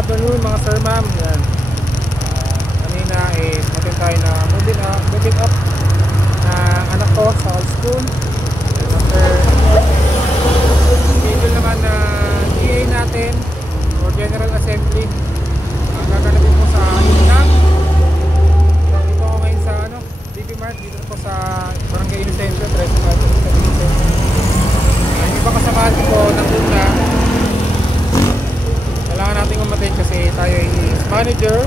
afternoon mga sir ma'am. Yan. Kanina natin tayo na moving up na anak ko sa all school. After schedule naman na GA natin or General Assembly. Ang gaganapin po sa Inang. Dito ako ngayon sa DP Mart. Dito po sa Barangay Inocencio, 13 sa Inocencio. Yung iba kasamahan ko nandun na. Kailangan natin umatin kasi tayo ay manager.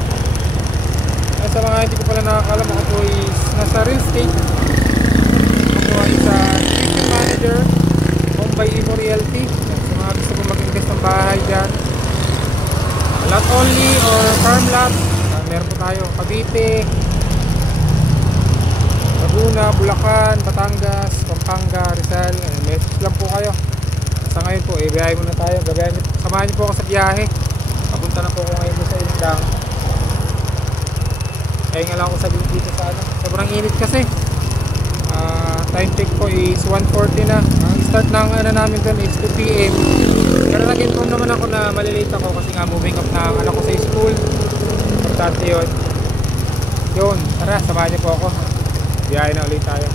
At sa mga hindi ko pala nakakalam, ako po is nasa real estate. Ako ay sa division manager Home by Imo Realty. Sa mga gusto kong mag-invest ng bahay dyan, lot only or farm lot, meron po tayo Cavite, Laguna, Bulacan, Batangas, Pampanga, Rizal. Message lang po kayo. Sa ngayon po, biyahe muna tayo. Samahan niyo po ako sa biyahe. Papunta na po ako ngayon sa Indang. Kaya nga lang ako sabihin dito sa sobrang init kasi. Time check po is 1:40 na. Ang start ng namin doon is 2 PM. Pero nag-inform naman ako na malilate ako kasi nga moving up na ang anak ko sa school. Importante yun. Yun, tara, samahan niyo po ako. Biyahe na ulit tayo.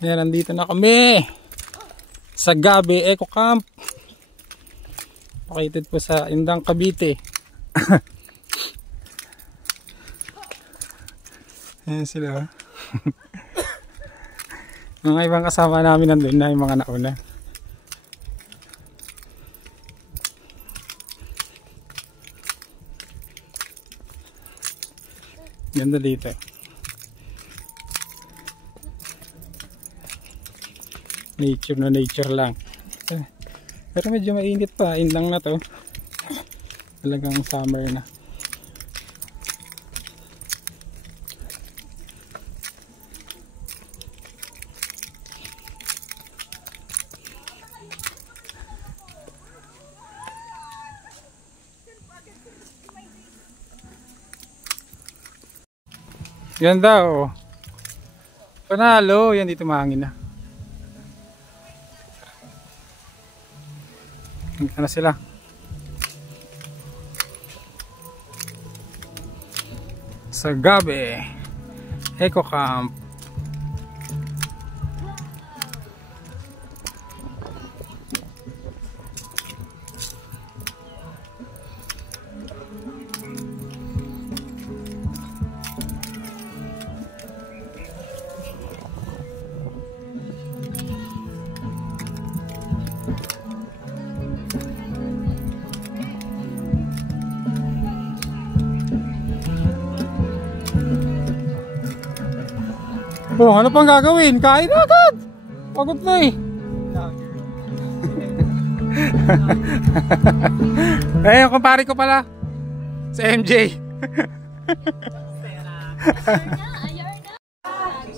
Yan, nandito na kami sa Gabi Eco Camp. Located po sa Indang, Cavite. Ayan sila. Mga ibang kasama namin nandun na, yung mga nauna. Ganda dito. Nature na nature lang. Pero medyo mainit pa. Indang na to. Talagang summer na. Ganda oh. Panalo. Yan dito mahangin na. Ano sila? Sa Gabi Eco Camp. Oh, ano pang gagawin? Kain na agad! Pagod na eh. Eh, yung kumpare ko pala. Sa MJ.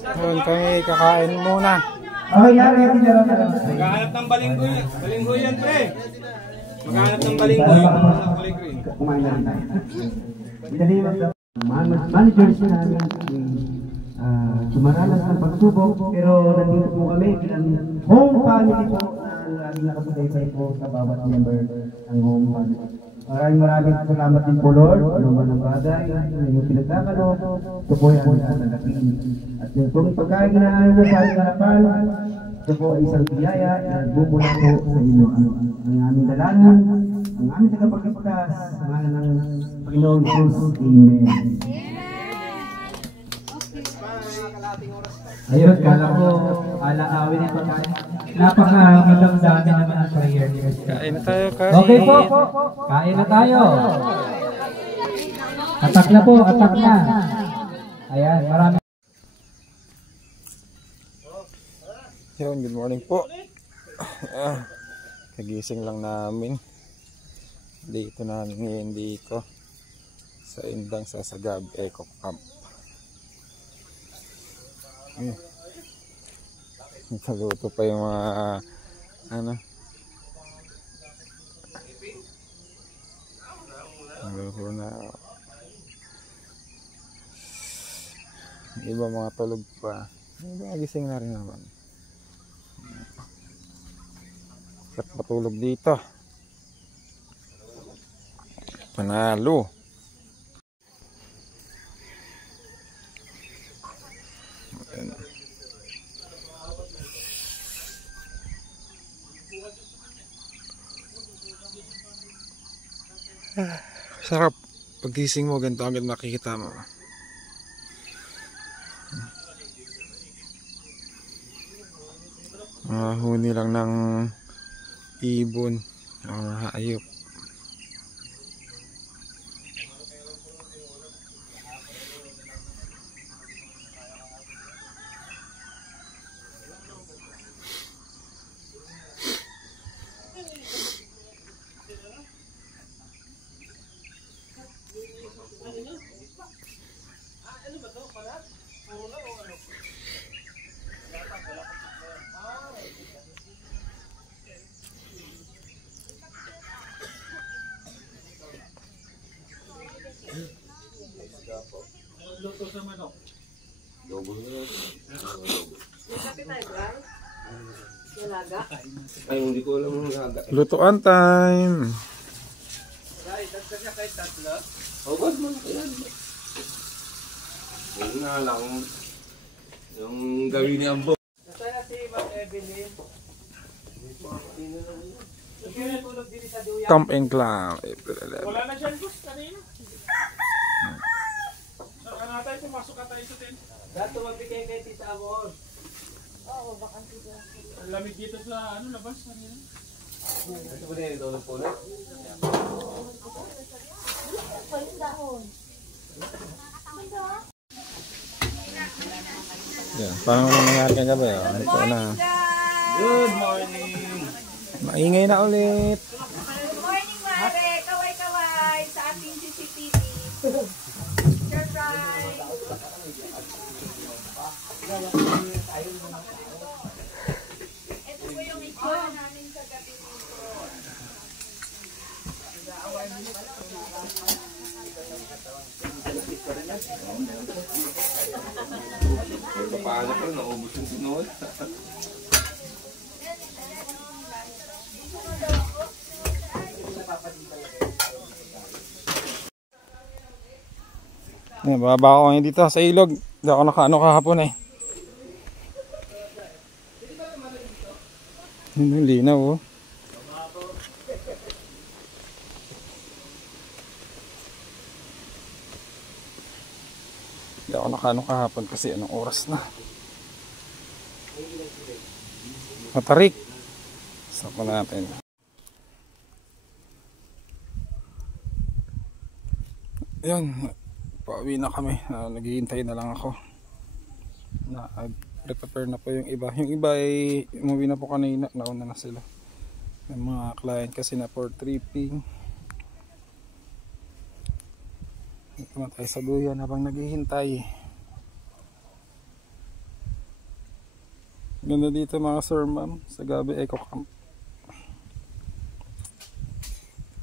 Doon kami kakain muna. Maghahanap ng balinggoy. Balinggoy yan, pre. Maghahanap ng balinggoy. Kumain na rin tayo. Managers namin sumaranas ng pagsubok, pero nandito po kami bilang home family po na laging nakasubaybay po sa bawat member ng home family. Maraming salamat din po Lord, ano man ang bagay, yung pinagkakalo, ito po yung nagagawin. At yung pong pagkain na ano sa ating harapan, ito po ay isang biyaya na bubula po sa inyo. Ang aming dalanan, ang aming tagapagligtas, sa ngalan ng Panginoong Jesus. Amen. Ayun, kala ko alaawin yung pagkain. Napakagandang dami naman ang prayer. Kain na tayo, kain. Okay po, kain na tayo. Atak na po, atak na. Ayan, marami. Yun, good morning po. Kagising lang namin. Dito namin ngayon dito sa Indang sa Gabi Eco Camp. Nakaluto pa yung mga ano, naluto na iba, mga tulog pa, iba gising na rin naman. At patulog dito. Panalo. Sarap pagising mo, ganito agad makikita mo. Huni lang ng ibon or hayop. Luto sa manok. Ay, hindi ko alam yung laga. Lutuan time. Ay, dagdag niya kahit tatlo. O, wag mo. Ayun na lang. Yung gawin ni Ambo. Camp and Clam, April 11. Wala na dyan, boss, kanina. Saka na tayo, pumasok ka tayo sa tent. Dato magbigay kay Tita Amor. Ang lamig dito sa labas kanina. Ito ba nito ng puno? Yan, parang walang nangyari kagabi. Ito na. Good morning! Maingay na ulit. Good morning, Mare! Kaway-kaway sa ating CCTV. Surprise! Ito po yung itsura namin sa gabi nito. Paano ko naubos yung sinod? Baba ako ngayon dito sa ilog. Hindi ako nakaano kahapon eh. Yung linaw oh. Hindi ako nakaano kahapon kasi anong oras na. Matarik. Stop na natin. Yan. Pauwi na kami. Naghihintay na lang ako. Prepare na po yung iba. Yung iba ay umuwi na po kanina. Nauna na sila. Yung mga client kasi na for tripping. Ito na tayo sa duyan habang naghihintay. Ganda dito mga sir ma'am. Sa Gabi Eco Camp.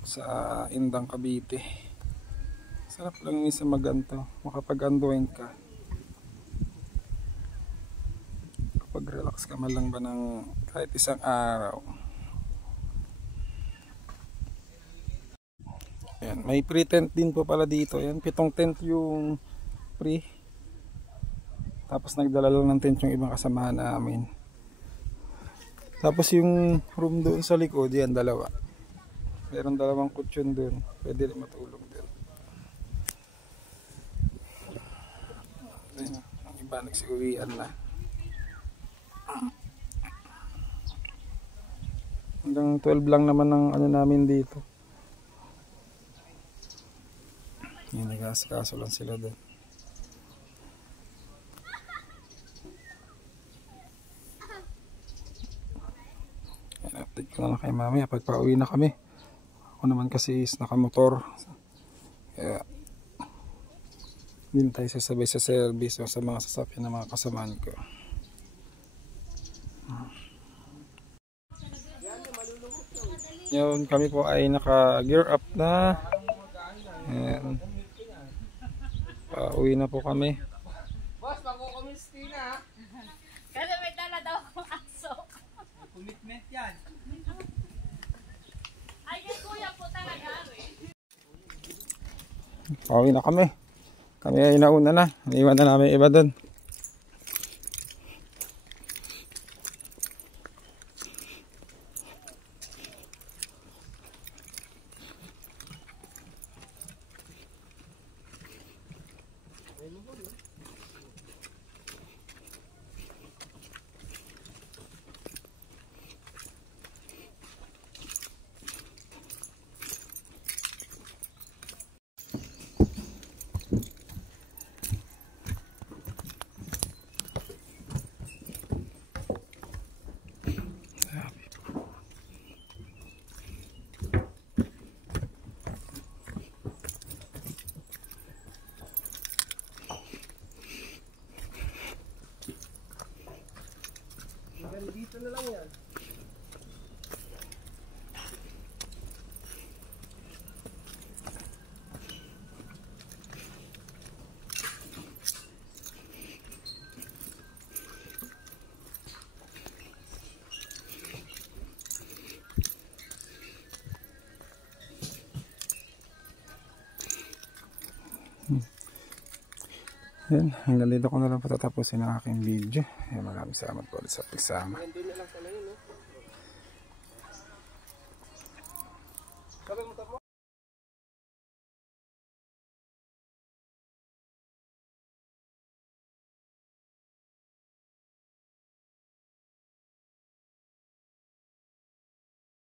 Sa Indang Cavite. Sarap lang minsan maganto. Makapag-unwind ka. Kapag-relax ka man lang ba ng kahit isang araw. Ayan, may pre-tent din po pala dito. Ayan, 7 tent yung pre. Tapos nagdala lang ng tent yung ibang kasamahan namin. Tapos yung room doon sa likod, yan 2. Meron 2 kutsyon doon. Pwede rin matulog doon. Ayan, ang iba nagsiuwian na. Hanggang 12 lang naman ang ano namin dito. Yan, nag-aasikaso lang sila doon. Yan, update ko na lang kay mami pag pauwi na kami. Ako naman kasi is nakamotor. Kaya hindi tayo sasabay sa service o sa mga sasakyan ng mga kasamaan ko. Yun, kami po ay naka-gear up na. Ayan. Pauwi na po kami. Boss, pag-kukumisti na. Kasi may dala daw akong aso. Commitment yan. Ay, kay kuya po talaga. Pauwi na kami. Kami ay nauna na. Iwan na namin iba doon. Dito na lang yan. Yan, hanggang dito ko na lang patatapusin ang aking video. Maraming salamat po ulit sa pagsama. Doon na lang pala yun, no?